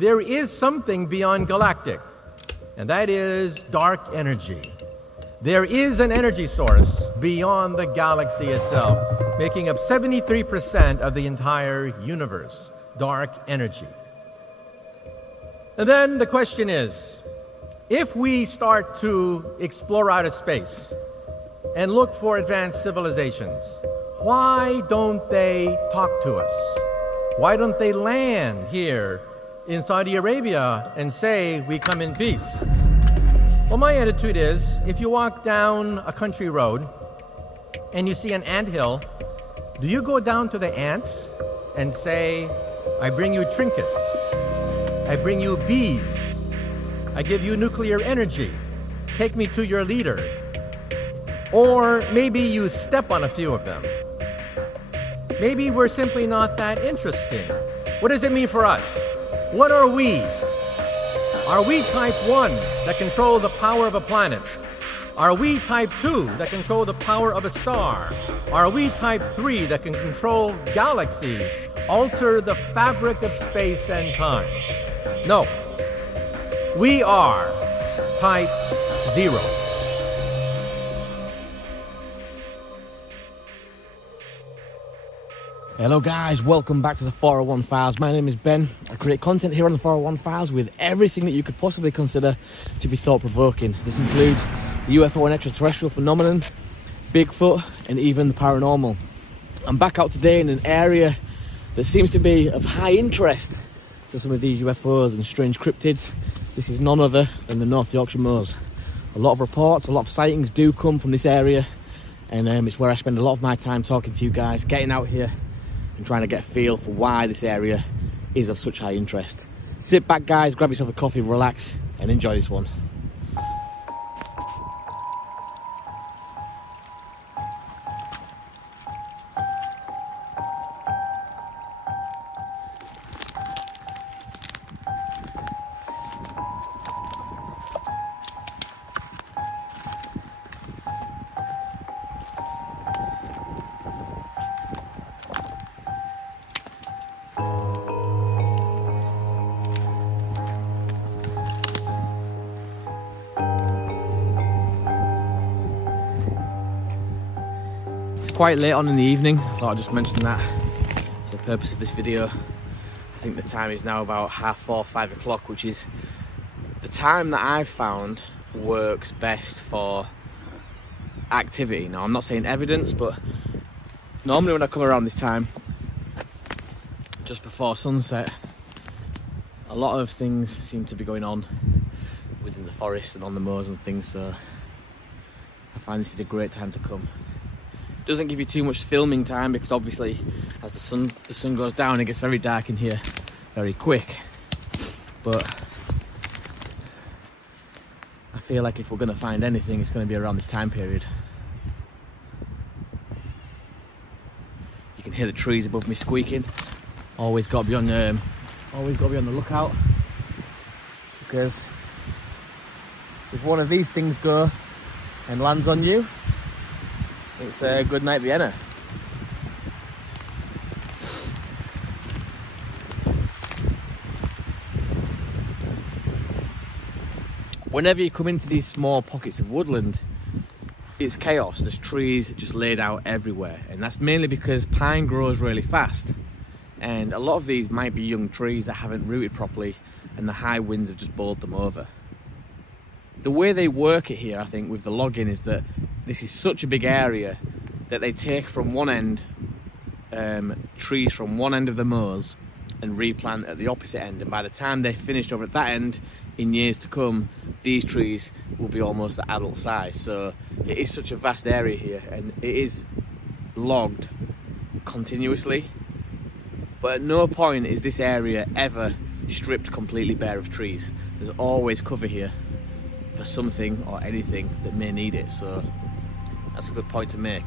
there is something beyond galactic, and that is dark energy. There is an energy source beyond the galaxy itself, making up 73% of the entire universe, dark energy. And then the question is, if we start to explore outer space and look for advanced civilizations, why don't they talk to us? Why don't they land here in Saudi Arabia and say, we come in peace? Well, my attitude is, if you walk down a country road and you see an anthill, do you go down to the ants and say, I bring you trinkets, I bring you beads, I give you nuclear energy, take me to your leader? Or maybe you step on a few of them. Maybe we're simply not that interesting. What does it mean for us? What are we? Are we type 1 that control the power of a planet? Are we type 2 that control the power of a star? Are we type 3 that can control galaxies, alter the fabric of space and time? No. We are type 0. Hello guys, welcome back to the 401 Files. My name is Ben. I create content here on the 401 Files with everything that you could possibly consider to be thought-provoking. This includes the UFO and extraterrestrial phenomenon, Bigfoot, and even the paranormal. I'm back out today in an area that seems to be of high interest to some of these UFOs and strange cryptids. This is none other than the North Yorkshire Moors. A lot of reports, a lot of sightings do come from this area, and it's where I spend a lot of my time talking to you guys, getting out here and trying to get a feel for why this area is of such high interest. Sit back guys, grab yourself a coffee, relax and enjoy this one. Quite late on in the evening. I thought I'd just mention that for the purpose of this video. I think the time is now about 4:30, 5 o'clock, which is the time that I've found works best for activity. Now, I'm not saying evidence, but normally when I come around this time, just before sunset, a lot of things seem to be going on within the forest and on the moors and things, so I find this is a great time to come. Doesn't give you too much filming time because obviously as the sun goes down it gets very dark in here very quick, but I feel like if we're going to find anything it's going to be around this time period. You can hear the trees above me squeaking. Always got to be on the lookout, because if one of these things go and lands on you, it's a good night Vienna. Whenever you come into these small pockets of woodland, it's chaos. There's trees just laid out everywhere, and that's mainly because pine grows really fast, and a lot of these might be young trees that haven't rooted properly and the high winds have just bowled them over. The way they work it here, I think, with the logging is that this is such a big area that they take from one end trees from one end of the moors and replant at the opposite end, and by the time they're finished over at that end, in years to come, these trees will be almost the adult size. So it is such a vast area here, and it is logged continuously, but at no point is this area ever stripped completely bare of trees. There's always cover here for something or anything that may need it, so that's a good point to make.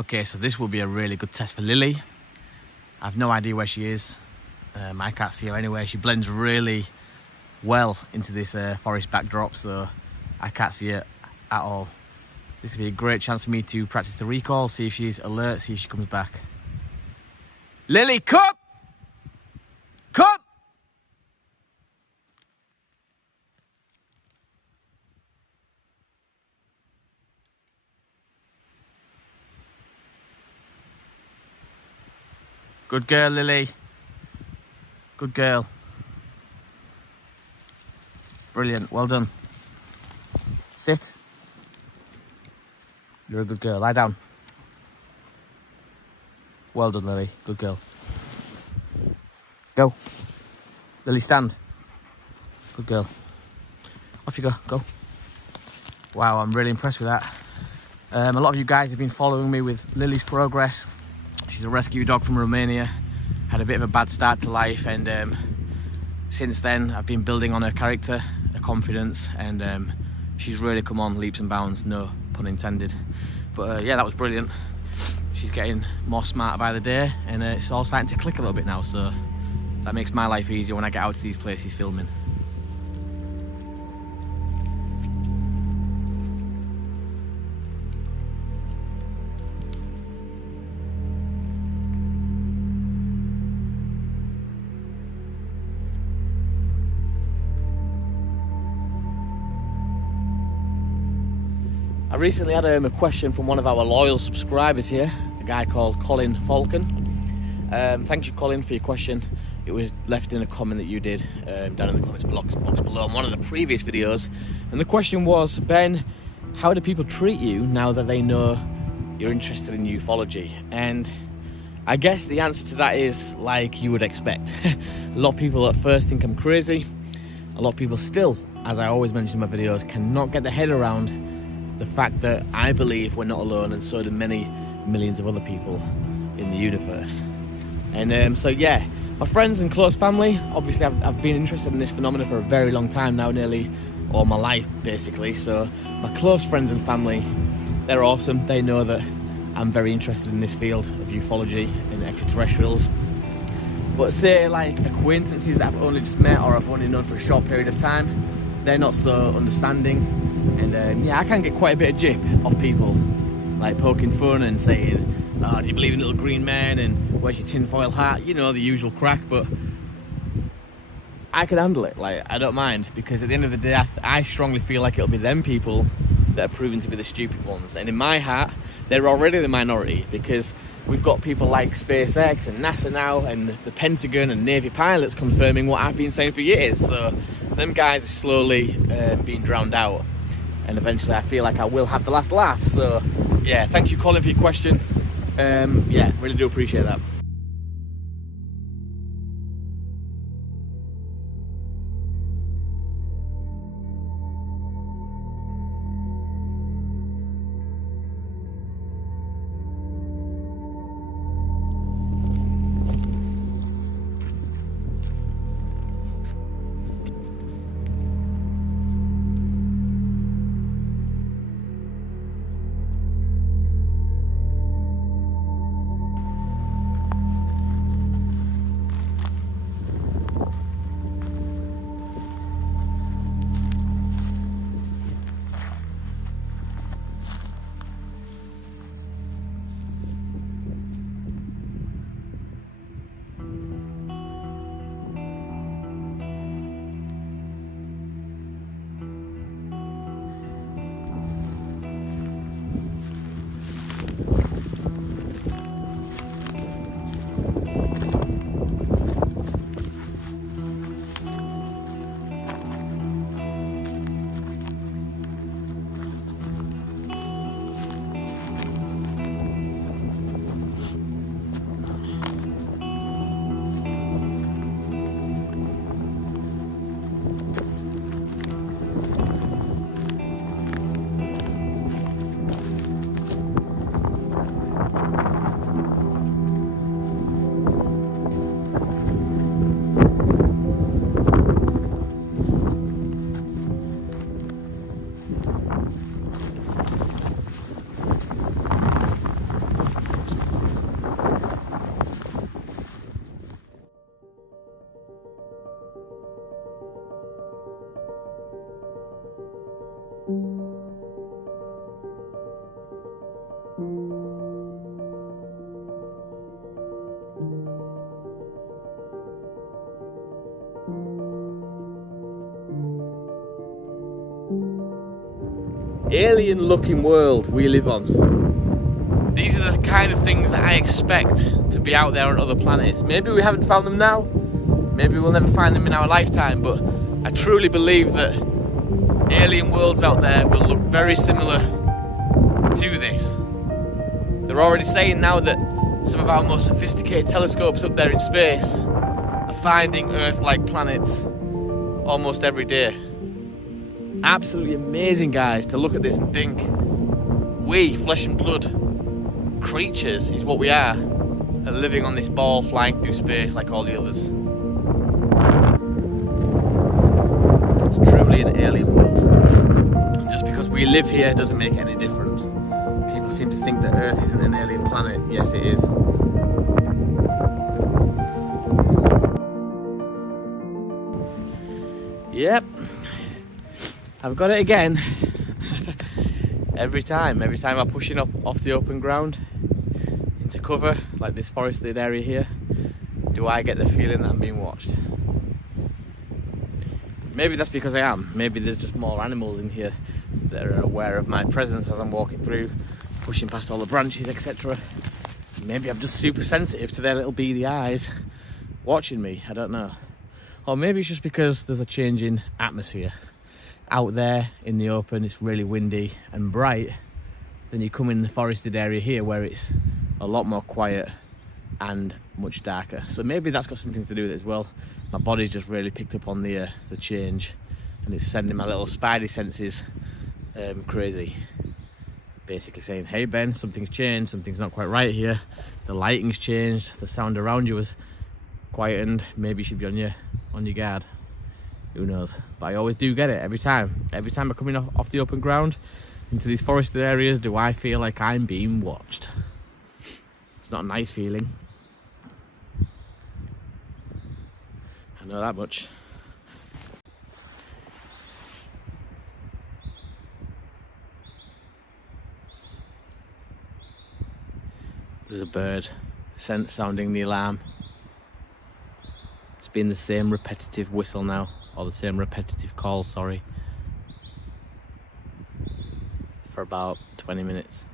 Okay, so this will be a really good test for Lily. I've no idea where she is. I can't see her anywhere. She blends really well into this forest backdrop, so I can't see her at all. This will be a great chance for me to practice the recall, see if she's alert, see if she comes back. Lily, come! Come! Good girl, Lily. Good girl. Brilliant, well done. Sit. You're a good girl, lie down. Well done, Lily, good girl. Go. Lily, stand. Good girl. Off you go, go. Wow, I'm really impressed with that. A lot of you guys have been following me with Lily's progress. She's a rescue dog from Romania. Had a bit of a bad start to life, and since then I've been building on her character, her confidence, and she's really come on leaps and bounds, no pun intended. But yeah, that was brilliant. She's getting more smarter by the day, and it's all starting to click a little bit now, so that makes my life easier when I get out to these places filming. I recently had a question from one of our loyal subscribers here, a guy called Colin Falcon. Thank you, Colin, for your question. It was left in a comment that you did down in the comments box below on one of the previous videos. And the question was, Ben, how do people treat you now that they know you're interested in ufology? And I guess the answer to that is like you would expect. A lot of people at first think I'm crazy. A lot of people still, as I always mention in my videos, cannot get their head around the fact that I believe we're not alone, and so do many millions of other people in the universe. And so yeah, my friends and close family, obviously I've been interested in this phenomenon for a very long time now, nearly all my life basically. So my close friends and family, they're awesome. They know that I'm very interested in this field of ufology and extraterrestrials. But say like acquaintances that I've only just met or I've only known for a short period of time, they're not so understanding. And yeah, I can get quite a bit of jip off people, like poking fun and saying, oh, do you believe in little green men, and where's your tinfoil hat? You know, the usual crack. But I can handle it, like, I don't mind, because at the end of the day, I strongly feel like it'll be them people that are proven to be the stupid ones. And in my heart, they're already the minority, because we've got people like SpaceX and NASA now, and the Pentagon and Navy pilots confirming what I've been saying for years. So them guys are slowly being drowned out, and eventually I feel like I will have the last laugh. So yeah, thank you, Colin, for your question. Yeah, really do appreciate that. Alien looking world we live on. These are the kind of things that I expect to be out there on other planets. Maybe we haven't found them now, maybe we'll never find them in our lifetime, but I truly believe that alien worlds out there will look very similar to this. They're already saying now that some of our most sophisticated telescopes up there in space are finding Earth-like planets almost every day. Absolutely amazing, guys, to look at this and think we, flesh and blood creatures is what we are living on this ball flying through space like all the others. It's truly an alien world. And just because we live here doesn't make it any different. People seem to think that Earth isn't an alien planet. Yes, it is. Yep, I've got it again. every time I'm pushing up off the open ground into cover, like this forested area here, do I get the feeling that I'm being watched. Maybe that's because I am. Maybe there's just more animals in here that are aware of my presence as I'm walking through, pushing past all the branches, etc. Maybe I'm just super sensitive to their little beady eyes watching me, I don't know. Or maybe it's just because there's a change in atmosphere. Out there in the open, it's really windy and bright. Then you come in the forested area here where it's a lot more quiet and much darker. So maybe that's got something to do with it as well. My body's just really picked up on the change, and it's sending my little spidey senses crazy. Basically saying, hey Ben, something's changed, something's not quite right here. The lighting's changed, the sound around you has quietened. Maybe you should be on your guard. Who knows? But I always do get it every time. Every time I'm coming off the open ground into these forested areas, do I feel like I'm being watched. It's not a nice feeling. I know that much. There's a bird sounding the alarm. It's been the same repetitive whistle now, or the same repetitive call, sorry, for about 20 minutes.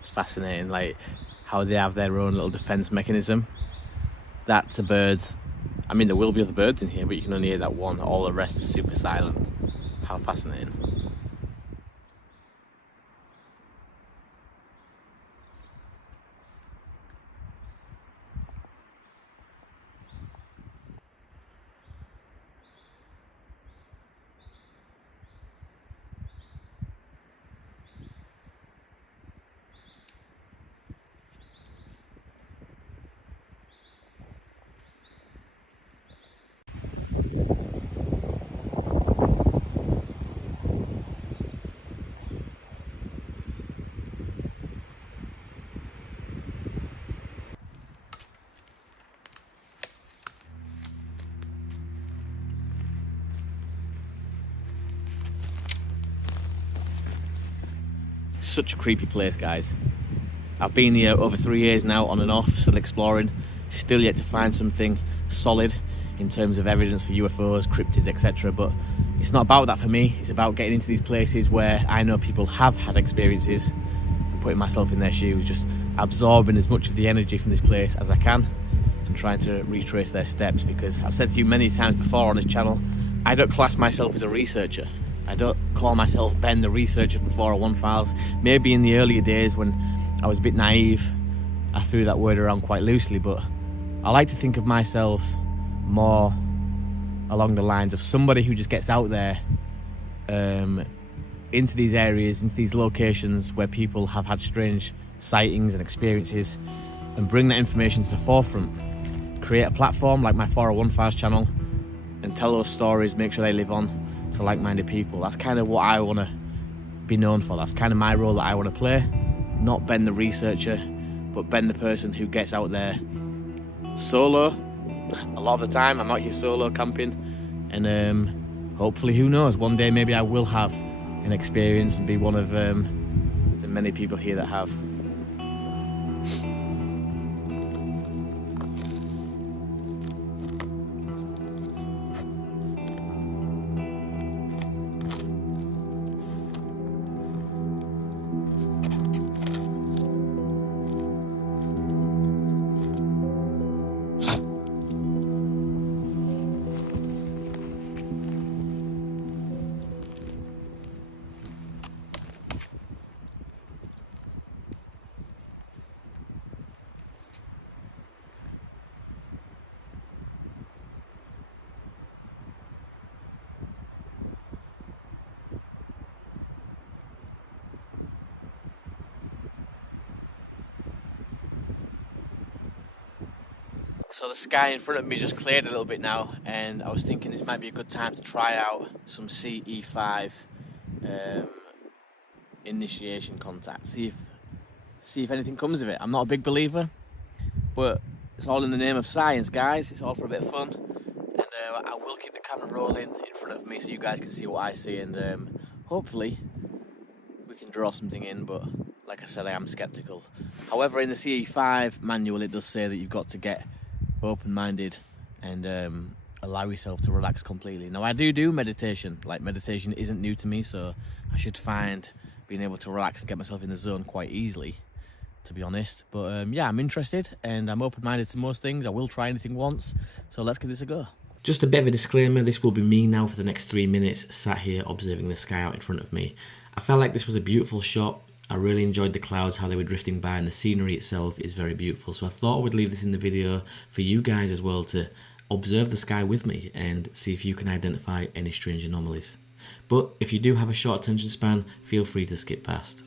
It's fascinating, like how they have their own little defense mechanism. That's a bird's. I mean, there will be other birds in here, but you can only hear that one. All the rest is super silent. How fascinating. Such a creepy place, guys. I've been here over 3 years now, on and off, still exploring, still yet to find something solid in terms of evidence for UFOs, cryptids, etc. But it's not about that for me. It's about getting into these places where I know people have had experiences and putting myself in their shoes, just absorbing as much of the energy from this place as I can and trying to retrace their steps. Because I've said to you many times before on this channel, I don't class myself as a researcher. I don't call myself Ben the researcher from 401 Files. Maybe in the earlier days when I was a bit naive, I threw that word around quite loosely, but I like to think of myself more along the lines of somebody who just gets out there into these areas, into these locations where people have had strange sightings and experiences, and bring that information to the forefront. Create a platform like my 401 Files channel and tell those stories, make sure they live on to like-minded people. That's kind of what I want to be known for. That's kind of my role that I want to play. Not Ben the researcher, but Ben the person who gets out there solo a lot of the time I'm out here solo camping, and hopefully, who knows, one day maybe I will have an experience and be one of the many people here that have. So the sky in front of me just cleared a little bit now, and I was thinking this might be a good time to try out some CE5 initiation contact. See if anything comes of it. I'm not a big believer, but it's all in the name of science, guys. It's all for a bit of fun, and I will keep the camera rolling in front of me so you guys can see what I see, and hopefully we can draw something in. But like I said, I am skeptical. However, in the CE5 manual, it does say that you've got to get open-minded and allow yourself to relax completely. Now I do meditation. Like, meditation isn't new to me, so I should find being able to relax and get myself in the zone quite easily, to be honest. But yeah, I'm interested and I'm open-minded to most things. I will try anything once, so let's give this a go. Just a bit of a disclaimer, this will be me now for the next 3 minutes sat here observing the sky out in front of me. I felt like this was a beautiful shot. I really enjoyed the clouds, how they were drifting by, and the scenery itself is very beautiful. So I thought I would leave this in the video for you guys as well to observe the sky with me and see if you can identify any strange anomalies. But if you do have a short attention span, feel free to skip past.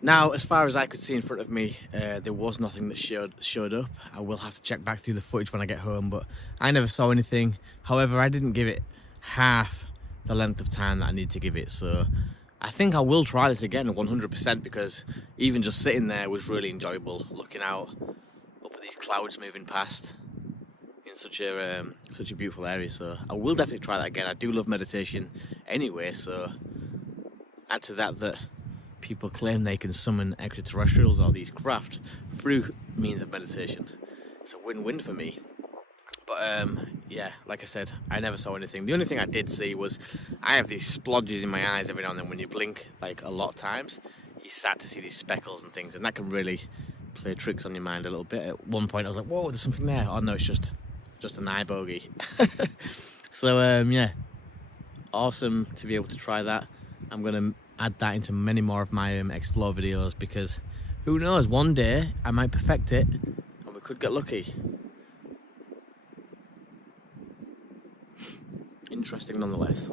Now, as far as I could see in front of me, there was nothing that showed up. I will have to check back through the footage when I get home, but I never saw anything. However, I didn't give it half the length of time that I need to give it, so I think I will try this again 100%, because even just sitting there was really enjoyable, looking out up at these clouds moving past in such a beautiful area. So I will definitely try that again. I do love meditation anyway, so Add to that people claim they can summon extraterrestrials or these craft through means of meditation. It's a win-win for me. But yeah, like I said, I never saw anything. The only thing I did see was I have these splodges in my eyes every now and then. When you blink like a lot of times, you start to see these speckles and things, and that can really play tricks on your mind a little bit. At one point I was like, whoa, there's something there. Oh no, it's just an eye bogey. So yeah, awesome to be able to try that. I'm gonna add that into many more of my explore videos, because who knows, one day I might perfect it and we could get lucky. Interesting nonetheless.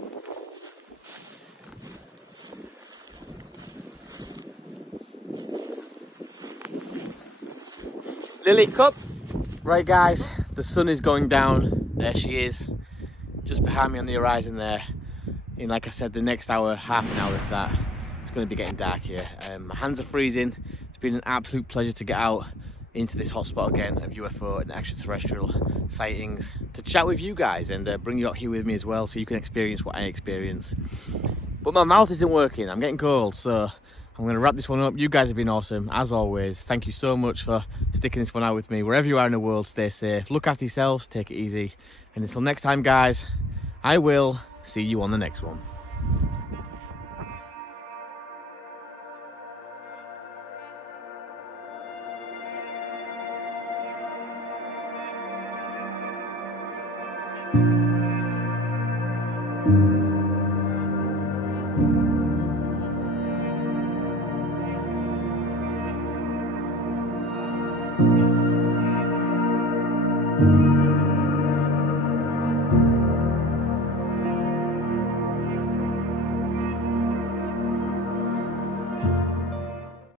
Lily Cup. Right guys, the sun is going down. There she is, just behind me on the horizon there. In, like I said, the next hour, half an hour if that, it's going to be getting dark here. My hands are freezing. It's been an absolute pleasure to get out into this hotspot again of UFO and extraterrestrial sightings, to chat with you guys and bring you out here with me as well, so you can experience what I experience. But my mouth isn't working, I'm getting cold, so I'm going to wrap this one up. You guys have been awesome, as always. Thank you so much for sticking this one out with me. Wherever you are in the world, stay safe, look after yourselves, take it easy, and until next time guys, I will see you on the next one.